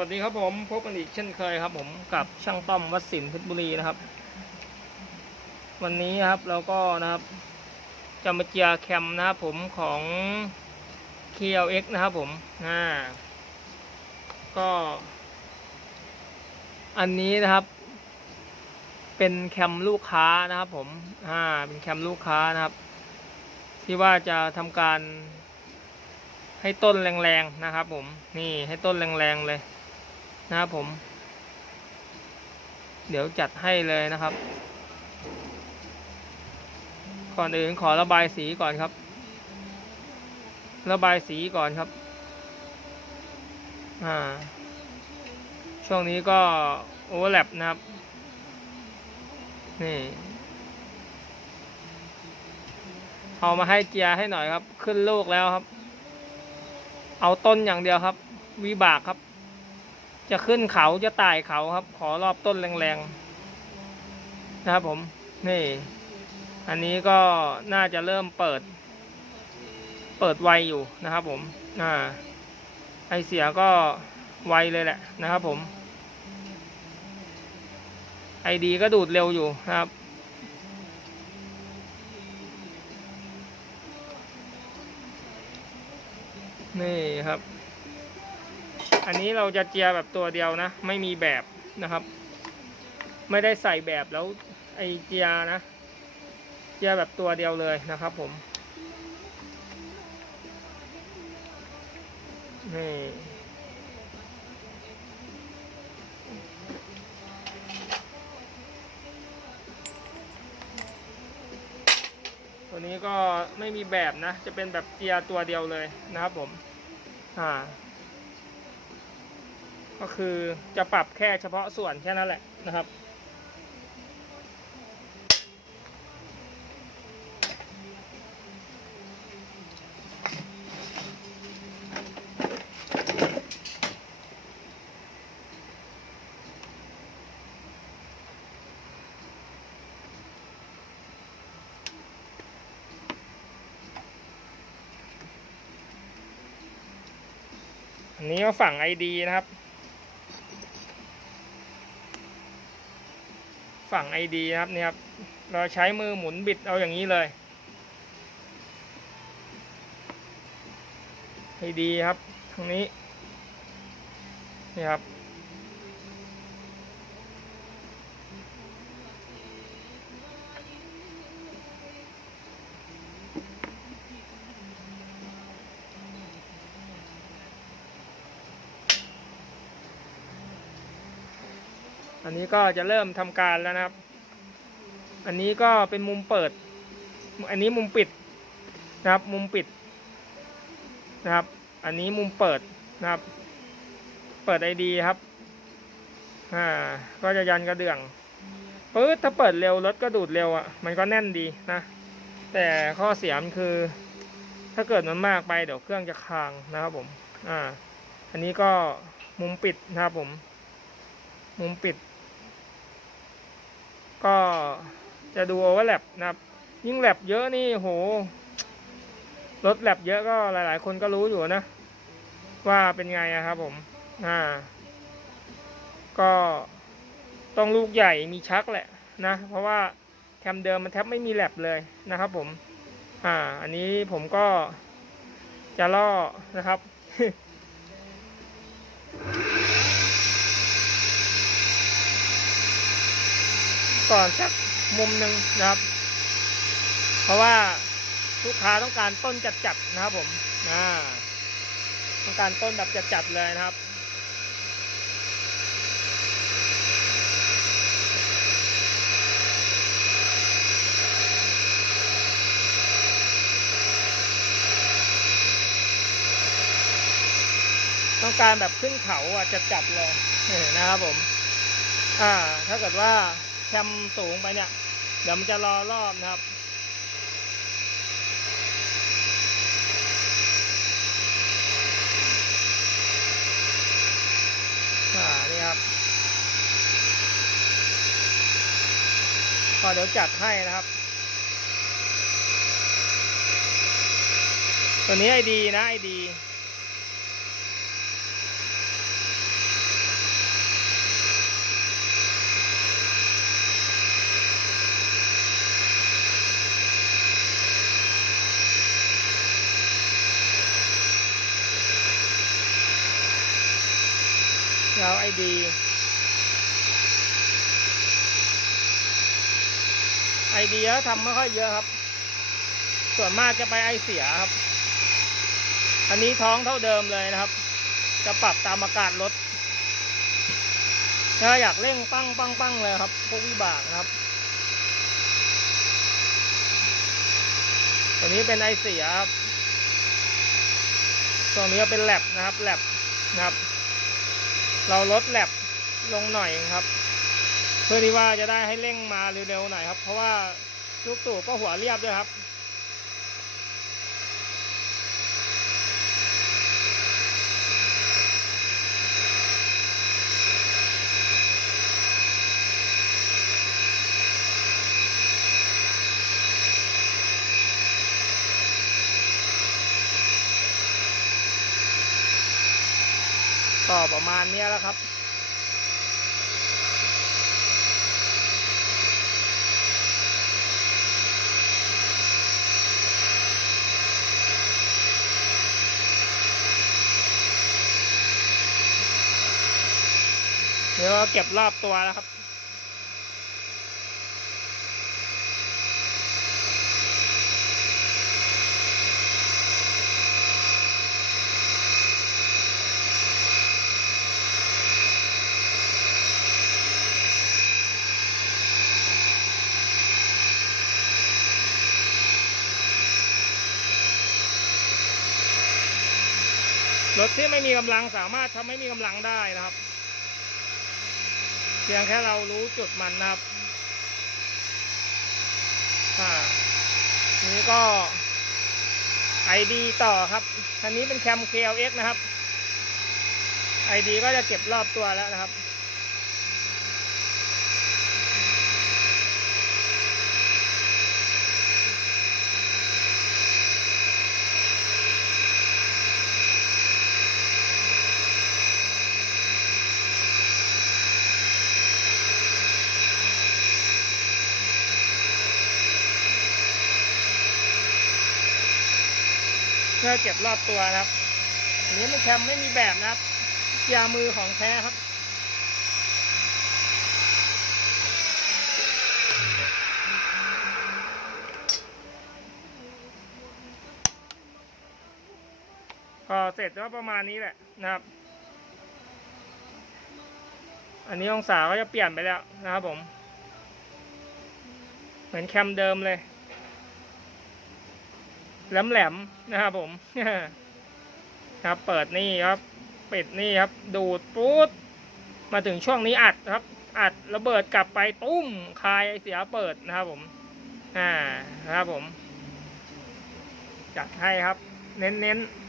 วัสดีครับผมพบกันอีกเช่นเคยครับ ผมกับช่างต้อมวัดสินเพชรบุรีนะครับ วันนี้ครับเราก็นะครับจะมาเจียแคมนะครับผมของ KLX นะครับผมอ่าก็ อันนี้นะครับ เป็นแคมลูกค้านะครับผมอ่าเป็นแคมลูกค้านะครับ ที่ว่าจะทำการให้ต้นแรงๆนะครับผม นี่ให้ต้นแรงๆเลย นะครับผม เดี๋ยวจัดให้เลยนะครับ ก่อนอื่นขอระบายสีก่อนครับ ระบายสีก่อนครับ อ่า ช่วงนี้ก็โอเวอร์แลปนะครับ นี่เอามาให้เกียร์ให้หน่อยครับ ขึ้นลูกแล้วครับ เอาต้นอย่างเดียวครับ วิบากครับ จะขึ้นเขาจะไต่เขาครับ ขอรอบต้นแรงๆนะครับผม นี่ อันนี้ก็น่าจะเริ่มเปิด เปิดไวอยู่นะครับ ผมอ่าไอเสียก็ไวเลยแหละนะครับ ผมไอดีก็ดูดเร็วอยู่นะครับ นี่ครับ อันนี้เราจะเจียแบบตัวเดียวนะ ไม่มีแบบนะครับ ไม่ได้ใส่แบบแล้วไอเจียนะ เจียแบบตัวเดียวเลยนะครับ ผมนี่ตัวนี้ก็ไม่มีแบบนะ จะเป็นแบบเจียตัวเดียวเลยนะครับผม อ่า ก็คือจะปรับแค่เฉพาะส่วนแค่นั้นแหละนะครับ อันนี้ก็ฝั่ง ID นะครับ ฝั่ง ID นะครับนี่ครับเราใช้มือหมุนบิดเอาอย่างนี้เลย ID ครับทางนี้นี่ครับ อันนี้ก็จะเริ่มทำการแล้วนะครับ อันนี้ก็เป็นมุมเปิด อันนี้มุมปิดนะครับ มุมปิดนะครับ อันนี้มุมเปิดนะครับ เปิดไอดีครับอ่าก็จะยันกระเดื่องปื๊ดถ้าเปิดเร็วรถก็ดูดเร็วอะ่ะ มันก็แน่นดีนะ แต่ข้อเสียมันคือ ถ้าเกิดมันมากไปเดี๋ยวเครื่องจะค้างนะครับผม อ่า อันนี้ก็มุมปิดนะครับผม มุมปิด ก็จะดูโอเวอร์แลปนะครับ ยิ่งแลบเยอะนี่โหรถแลบเยอะก็หลาย ๆ คนก็รู้อยู่นะ ว่าเป็นไงอะครับผมอ่าก็ต้องลูกใหญ่มีชักแหละนะ เพราะว่าแคมเดิมมันแทบไม่มีแลบเลยนะครับผม อ่า อันนี้ผมก็จะล่อนะครับ ก่อนสักมุมหนึ่งนะครับ เพราะว่าลูกค้าต้องการต้นจัดๆนะครับผมอ่าต้องการต้นแบบจัดๆเลยนะครับต้องการแบบขึ้นเขาอะจัดๆเลยนี่นะครับผม อ่า ถ้าเกิดว่า แคมสูงไปเนี่ย เดี๋ยวมันจะรอรอบนะครับอ่านี่ครับก็เดี๋ยวจัดให้นะครับ ตัวนี้ไอดีนะไอดี แล้วไอดี ไอเดียทำไม่ค่อยเยอะครับ ส่วนมากจะไปไอเสียครับ อันนี้ท้องเท่าเดิมเลยนะครับ จะปรับตามอากาศรถถ้าอยากเร่งปั้งปั้งปั้งเลยครับ พวกวิบากนะครับ ตัวนี้เป็นไอเสียครับตัวนี้เป็นแลบนะครับแลบนะครับ เราลดแลบลงหน่อยครับ เพื่อที่ว่าจะได้ให้เร่งมาเร็วๆหน่อยครับ เพราะว่าลูกตู่ก็หัวเรียบด้วยครับ ก็ประมาณเนี้ยแล้วครับ เดี๋ยวเก็บรอบตัวแล้วครับ รถที่ไม่มีกำลังสามารถทำให้มีกำลังได้นะครับ เพียงแค่เรารู้จุดมันนะครับอ่านี้ก็ไอดีต่อครับคันนี้เป็นแคมเคอเอ็กนะครับไอดีก็จะเก็บรอบตัวแล้วนะครับ เพื่อเก็บรอบตัวนะครับอันนี้มันแคมไม่มีแบบนะครับยามือของแท้ครับก็เสร็จแล้วประมาณนี้แหละนะครับ อันนี้องศาก็จะเปลี่ยนไปแล้วนะครับผม เหมือนแคมเดิมเลย แหลมๆนะครับผมครับเปิดนี่ครับ ปิดนี่ครับ ดูดปุ๊ดมาถึงช่วงนี้อัดครับ อัดระเบิดกลับไปตุ้มคายเสียเปิดนะครับผมอ่านะครับผมจัดให้ครับ เน้นๆ